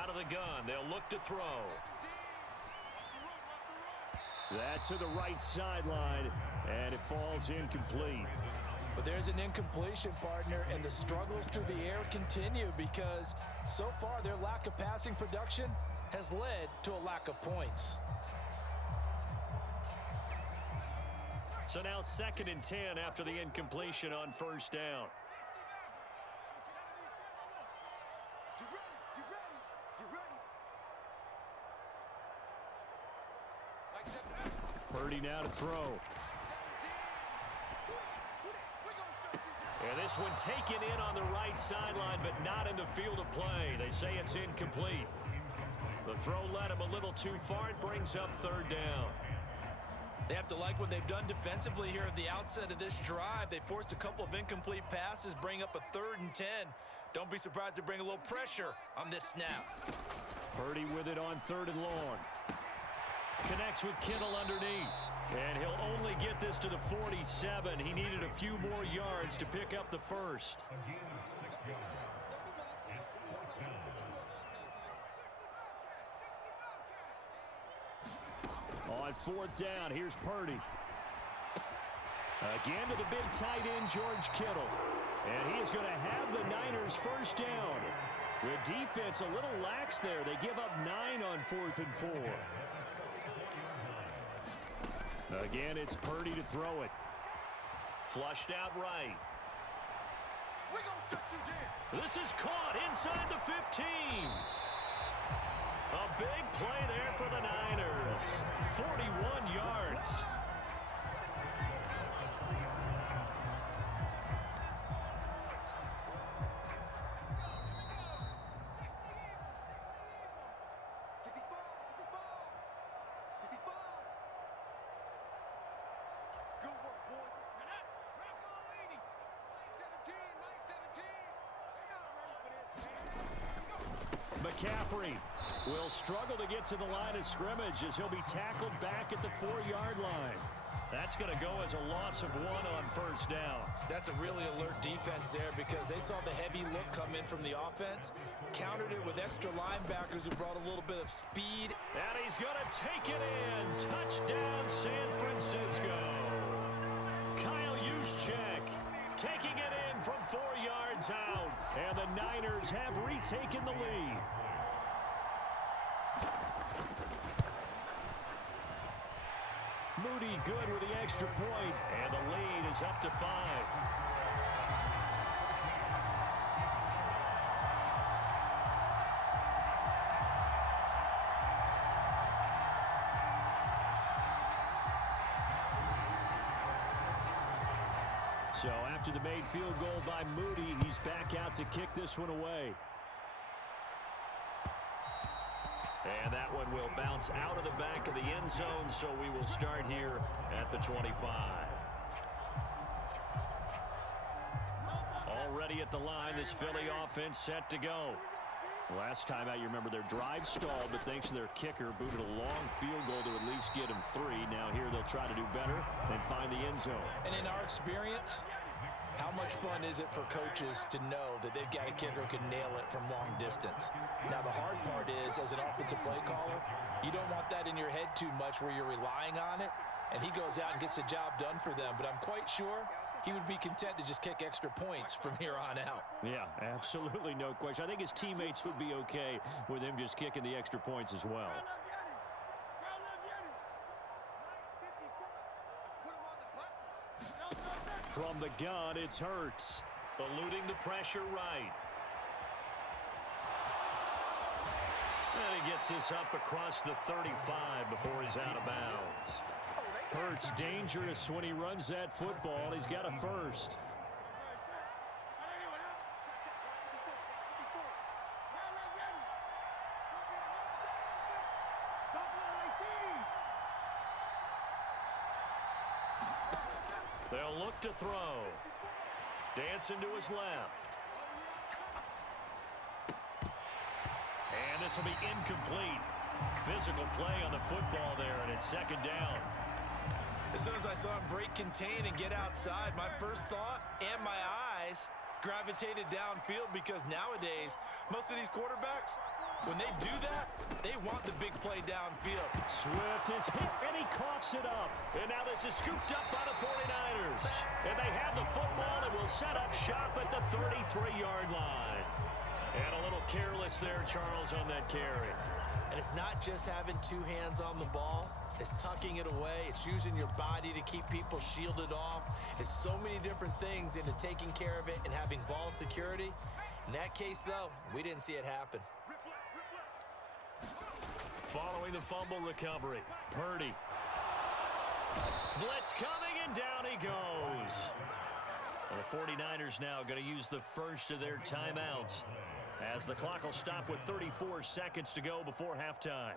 Out of the gun, they'll look to throw. That's to the right sideline, and it falls incomplete. But there's an incompletion, partner, and the struggles through the air continue because so far their lack of passing production has led to a lack of points. So now 2nd and 10 after the incompletion on first down. Purdy now to throw. And this one taken in on the right sideline, but not in the field of play. They say it's incomplete. The throw led him a little too far. It brings up 3rd down. They have to like what they've done defensively here at the outset of this drive. They forced a couple of incomplete passes, bring up a 3rd and 10. Don't be surprised to bring a little pressure on this snap. Purdy with it on 3rd and long. Connects with Kittle underneath. And he'll only get this to the 47. He needed a few more yards to pick up the first. On 4th down, here's Purdy. Again to the big tight end, George Kittle. And he is going to have the Niners first down. The defense a little lax there. They give up 9 on 4th and 4. Again, it's Purdy to throw it. Flushed out right. This is caught inside the 15. A big play there for the Niners. 41 yards. McCaffrey will struggle to get to the line of scrimmage as he'll be tackled back at the 4-yard line. That's going to go as a loss of 1 on first down. That's a really alert defense there because they saw the heavy look come in from the offense, countered it with extra linebackers who brought a little bit of speed. And he's going to take it in. Touchdown, San Francisco. Kyle Juszczyk taking it in from 4 yards out. And the Niners have retaken the lead. Moody good with the extra point. And the lead is up to 5. So after the made field goal by Moody, he's back out to kick this one away. And that one will bounce out of the back of the end zone, so we will start here at the 25. Already at the line, this Philly offense set to go. Last time out, you remember their drive stalled, but thanks to their kicker, booted a long field goal to at least get him 3. Now here they'll try to do better and find the end zone. And in our experience, how much fun is it for coaches to know that they've got a kicker who can nail it from long distance? Now, the hard part is, as an offensive play caller, you don't want that in your head too much where you're relying on it, and he goes out and gets the job done for them. But I'm quite sure he would be content to just kick extra points from here on out. Yeah, absolutely no question. I think his teammates would be okay with him just kicking the extra points as well. From the gun, it's Hurts. Eluding the pressure right. And he gets this up across the 35 before he's out of bounds. Hurts dangerous when he runs that football. He's got a first. They'll look to throw. Dancing to his left. And this will be incomplete. Physical play on the football there, and it's 2nd down. As soon as I saw him break contain and get outside, my first thought and my eyes gravitated downfield because nowadays, most of these quarterbacks, when they do that, they want the big play downfield. Swift is hit, and he coughs it up. And now this is scooped up by the 49ers. And they have the football and will set up shop at the 33-yard line. And a little careless there, Charles, on that carry. And it's not just having two hands on the ball. It's tucking it away. It's using your body to keep people shielded off. It's so many different things into taking care of it and having ball security. In that case, though, we didn't see it happen. Following the fumble recovery, Purdy. Blitz coming, and down he goes. Well, the 49ers now going to use the first of their timeouts as the clock will stop with 34 seconds to go before halftime.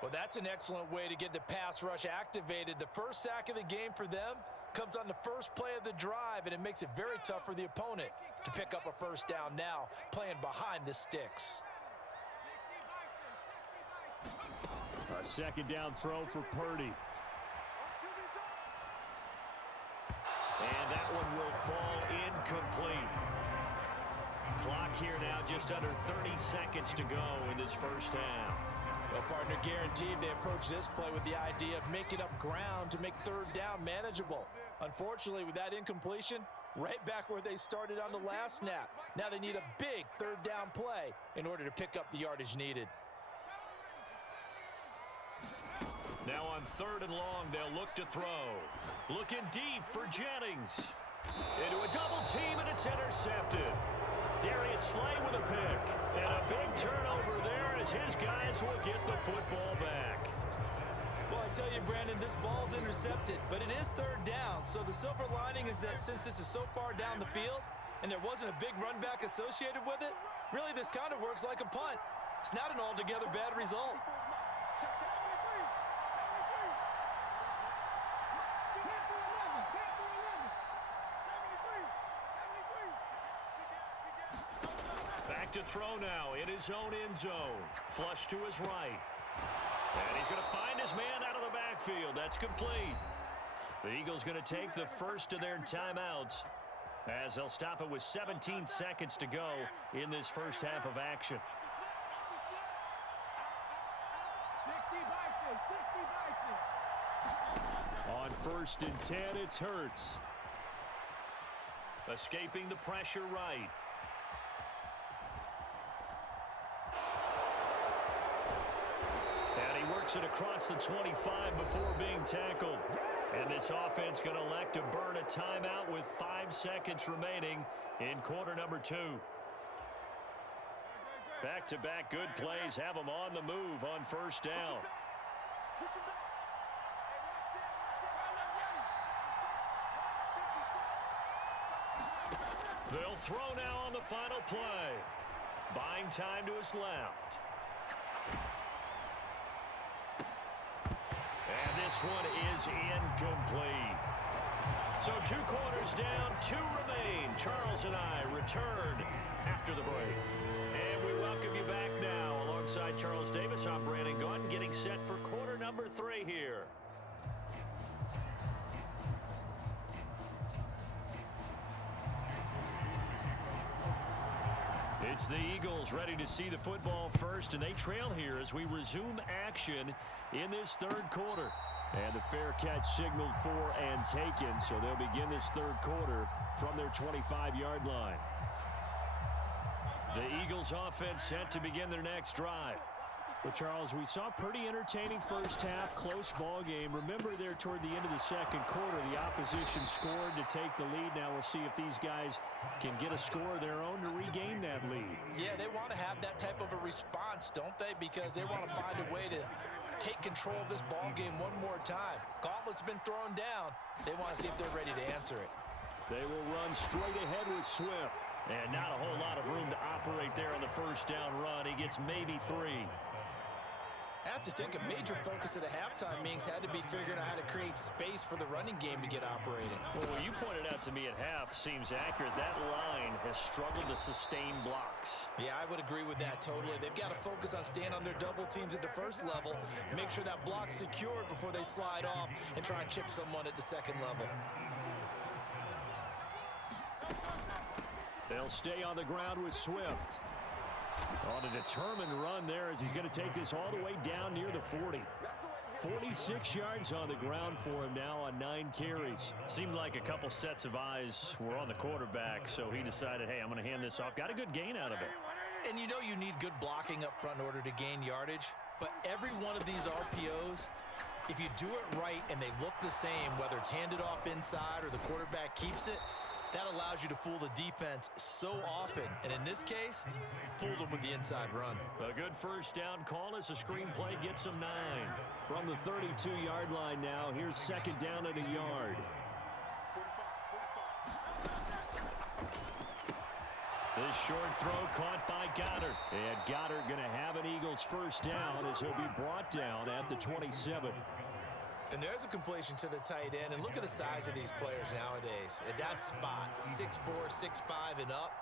Well, that's an excellent way to get the pass rush activated. The first sack of the game for them comes on the first play of the drive, and it makes it very tough for the opponent to pick up a first down now, playing behind the sticks. A second down throw for Purdy. And that one will fall incomplete. Clock here now just under 30 seconds to go in this first half. Well, partner, guaranteed they approach this play with the idea of making up ground to make third down manageable. Unfortunately, with that incompletion, right back where they started on the last snap. Now they need a big third down play in order to pick up the yardage needed. Now on third and long, they'll look to throw. Looking deep for Jennings. Into a double team, and it's intercepted. Darius Slay with a pick. And a big turnover there as his guys will get the football back. Well, I tell you, Brandon, this ball's intercepted, but it is third down. So the silver lining is that since this is so far down the field and there wasn't a big run back associated with it, really this kind of works like a punt. It's not an altogether bad result. To throw now in his own end zone. Flush to his right. And he's going to find his man out of the backfield. That's complete. The Eagles going to take the first of their timeouts as they'll stop it with 17 seconds to go in this first half of action. On first and 10, it's Hurts. Escaping the pressure right. Works it across the 25 before being tackled. And this offense going to elect to burn a timeout with 5 seconds remaining in quarter number 2. Back-to-back good plays have them on the move on first down. They'll throw now on the final play. Buying time to his left. And this one is incomplete. So 2 quarters down, 2 remain. Charles and I return after the break. And we welcome you back now. Alongside Charles Davis, I'm Brandon Gaudin, getting set for quarter number 3 here. It's the Eagles ready to see the football first, and they trail here as we resume action in this third quarter. And the fair catch signaled for and taken, so they'll begin this third quarter from their 25-yard line. The Eagles offense set to begin their next drive. Well, Charles, we saw a pretty entertaining first half, close ball game. Remember there toward the end of the second quarter, the opposition scored to take the lead. Now we'll see if these guys can get a score of their own to regain that lead. Yeah, they want to have that type of a response, don't they? Because they want to find a way to take control of this ball game one more time. Gauntlet's been thrown down. They want to see if they're ready to answer it. They will run straight ahead with Swift. And not a whole lot of room to operate there on the first down run. He gets maybe 3. I have to think a major focus of the halftime meetings had to be figuring out how to create space for the running game to get operating. Well, what you pointed out to me at half seems accurate. That line has struggled to sustain blocks. Yeah, I would agree with that totally. They've got to focus on staying on their double teams at the first level, make sure that block's secured before they slide off and try and chip someone at the second level. They'll stay on the ground with Swift. On a determined run there as he's going to take this all the way down near the 40. 46 yards on the ground for him now on 9 carries. Seemed like a couple sets of eyes were on the quarterback, so he decided, hey, I'm going to hand this off. Got a good gain out of it. And you know you need good blocking up front in order to gain yardage. But every one of these RPOs, if you do it right and they look the same, whether it's handed off inside or the quarterback keeps it, that allows you to fool the defense so often. And in this case, fooled them with the inside run. A good first down call as the screenplay gets them 9. From the 32-yard line now, here's second down at a yard. This short throw caught by Goddard. And Goddard going to have an Eagles first down as he'll be brought down at the 27. And there's a completion to the tight end. And look at the size of these players nowadays. At that spot, 6'4", 6'5", and up.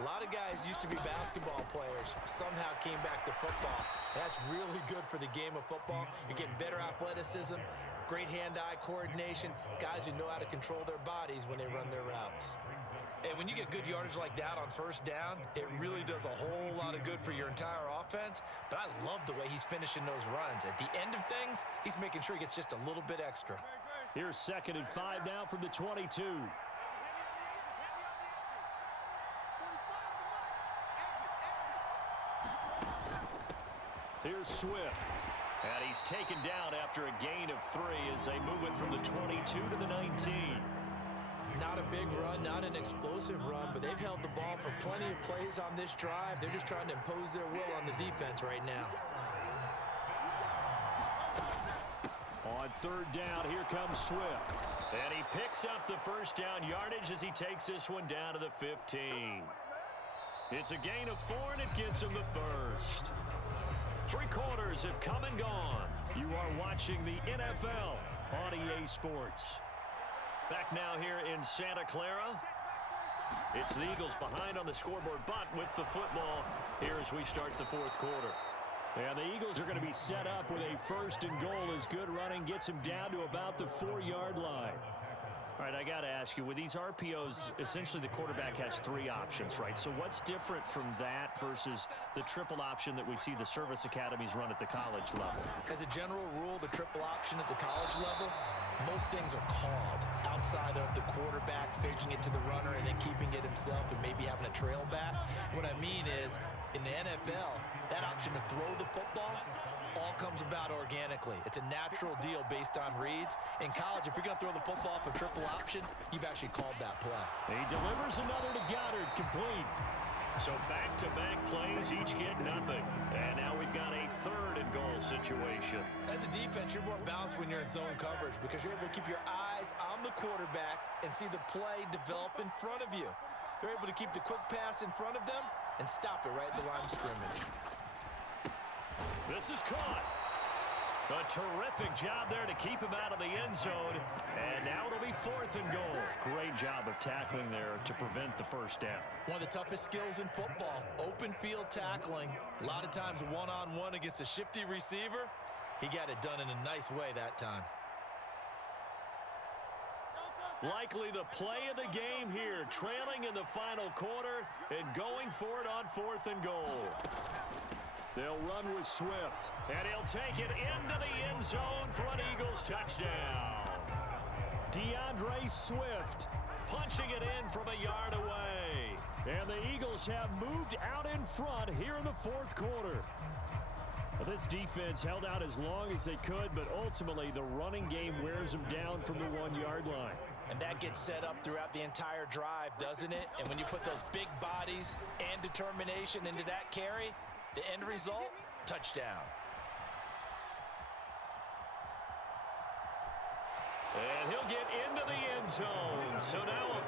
A lot of guys used to be basketball players, somehow came back to football. That's really good for the game of football. You're getting better athleticism, great hand-eye coordination, guys who know how to control their bodies when they run their routes. And when you get good yardage like that on first down, it really does a whole lot of good for your entire offense. But I love the way he's finishing those runs. At the end of things, he's making sure he gets just a little bit extra. Here's second and 5 now from the 22. Here's Swift. And he's taken down after a gain of 3 as they move it from the 22 to the 19. Not a big run, not an explosive run, but they've held the ball for plenty of plays on this drive. They're just trying to impose their will on the defense right now. On third down, here comes Swift. And he picks up the first down yardage as he takes this one down to the 15. It's a gain of 4, and it gets him the first. 3 quarters have come and gone. You are watching the NFL on EA Sports. Back now here in Santa Clara. It's the Eagles behind on the scoreboard, but with the football here as we start the 4th quarter. And the Eagles are going to be set up with a first and goal as good running gets him down to about the 4-yard line. All right, I got to ask you, with these RPOs, essentially the quarterback has 3 options, right? So what's different from that versus the triple option that we see the service academies run at the college level? As a general rule, the triple option at the college level, most things are called outside of the quarterback faking it to the runner and then keeping it himself and maybe having a trail back. What I mean is, in the NFL, that option to throw the football all comes about organically. It's a natural deal based on reads. In college, if you're going to throw the football for triple option, you've actually called that play. He delivers another to Goddard, complete. So back-to-back plays, each get nothing. And now we've got a 3rd and goal situation. As a defense, you're more balanced when you're in zone coverage because you're able to keep your eyes on the quarterback and see the play develop in front of you. They're able to keep the quick pass in front of them and stop it right at the line of scrimmage. This is caught. A terrific job there to keep him out of the end zone. And now it'll be 4th and goal. Great job of tackling there to prevent the first down. One of the toughest skills in football, open field tackling. A lot of times one-on-one against a shifty receiver. He got it done in a nice way that time. Likely the play of the game here, trailing in the final quarter and going for it on 4th and goal. They'll run with Swift. And he'll take it into the end zone for an Eagles touchdown. DeAndre Swift punching it in from a yard away. And the Eagles have moved out in front here in the 4th quarter. This defense held out as long as they could, but ultimately the running game wears them down from the 1-yard line. And that gets set up throughout the entire drive, doesn't it? And when you put those big bodies and determination into that carry, the end result, touchdown. And he'll get into the end zone. So now a